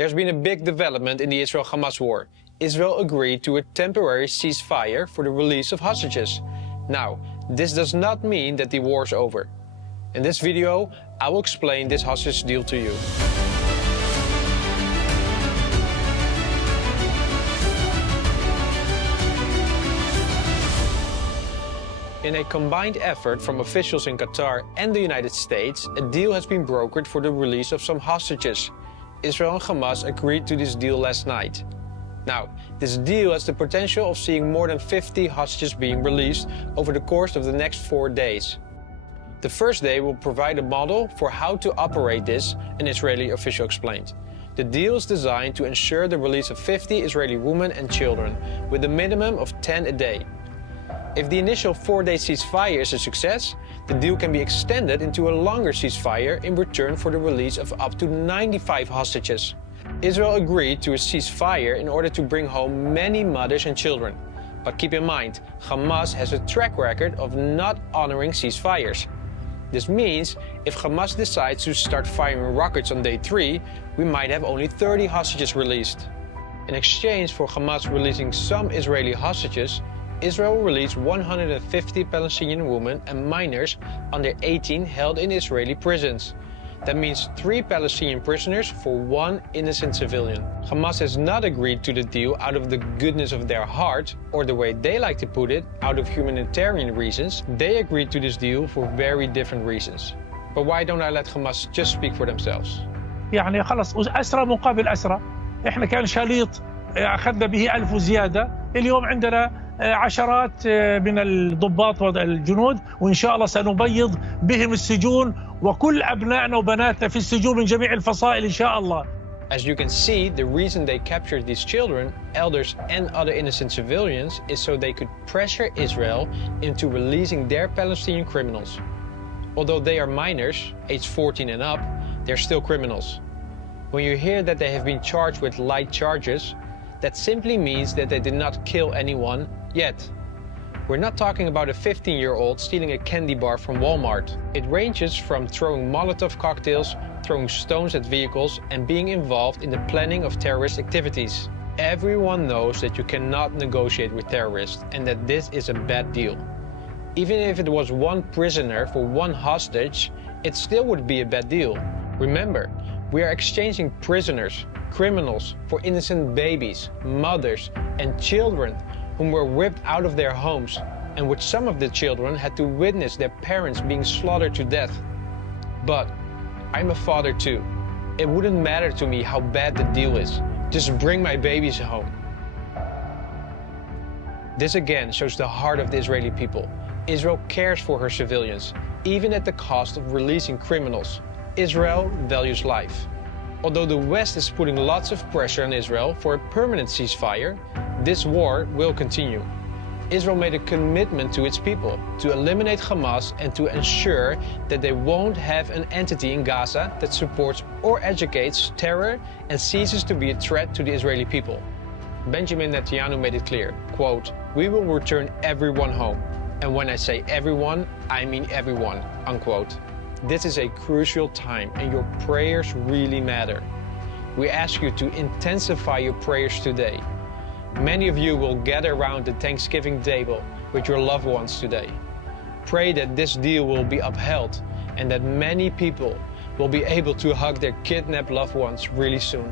There's been a big development in the Israel-Hamas war. Israel agreed to a temporary ceasefire for the release of hostages. Now, this does not mean that the war is over. In this video, I will explain this hostage deal to you. In a combined effort from officials in Qatar and the United States, a deal has been brokered for the release of some hostages. Israel and Hamas agreed to this deal last night. Now, this deal has the potential of seeing more than 50 hostages being released over the course of the next 4 days. The first day will provide a model for how to operate this, an Israeli official explained. The deal is designed to ensure the release of 50 Israeli women and children, with a minimum of 10 a day. If the initial 4-day ceasefire is a success, the deal can be extended into a longer ceasefire in return for the release of up to 95 hostages. Israel agreed to a ceasefire in order to bring home many mothers and children. But keep in mind, Hamas has a track record of not honoring ceasefires. This means if Hamas decides to start firing rockets on day 3, we might have only 30 hostages released. In exchange for Hamas releasing some Israeli hostages, Israel will release 150 Palestinian women and minors under 18 held in Israeli prisons. That means 3 Palestinian prisoners for 1 innocent civilian. Hamas has not agreed to the deal out of the goodness of their heart, or the way they like to put it, out of humanitarian reasons. They agreed to this deal for very different reasons. But why don't I let Hamas just speak for themselves? يعني خلص أسرى مقابل أسرى. إحنا كان شاليط أخذنا به 1000 وزيادة. اليوم عندنا عشرات من الضباط والجنود، وإن شاء الله سنبيض بهم السجون وكل أبنائنا وبناتنا في السجون من جميع الفصائل إن شاء الله. As you can see, the reason they captured these children, elders and other innocent civilians is so they could pressure Israel into releasing their Palestinian criminals. Although they are minors, aged 14 and up, they're still criminals. When you hear that they have been charged with light charges, that simply means that they did not kill anyone yet. We're not talking about a 15-year-old stealing a candy bar from Walmart. It ranges from throwing Molotov cocktails, throwing stones at vehicles, and being involved in the planning of terrorist activities. Everyone knows that you cannot negotiate with terrorists and that this is a bad deal. Even if it was 1 prisoner for 1 hostage, it still would be a bad deal. Remember, we are exchanging prisoners, criminals, for innocent babies, mothers, and children whom were whipped out of their homes, and which some of the children had to witness their parents being slaughtered to death. But I'm a father too. It wouldn't matter to me how bad the deal is. Just bring my babies home. This again shows the heart of the Israeli people. Israel cares for her civilians, even at the cost of releasing criminals. Israel values life. Although the West is putting lots of pressure on Israel for a permanent ceasefire, this war will continue. Israel made a commitment to its people to eliminate Hamas and to ensure that they won't have an entity in Gaza that supports or educates terror and ceases to be a threat to the Israeli people. Benjamin Netanyahu made it clear, quote, "We will return everyone home. And when I say everyone, I mean everyone," unquote. This is a crucial time and your prayers really matter. We ask you to intensify your prayers today. Many of you will gather around the Thanksgiving table with your loved ones today. Pray that this deal will be upheld and that many people will be able to hug their kidnapped loved ones really soon.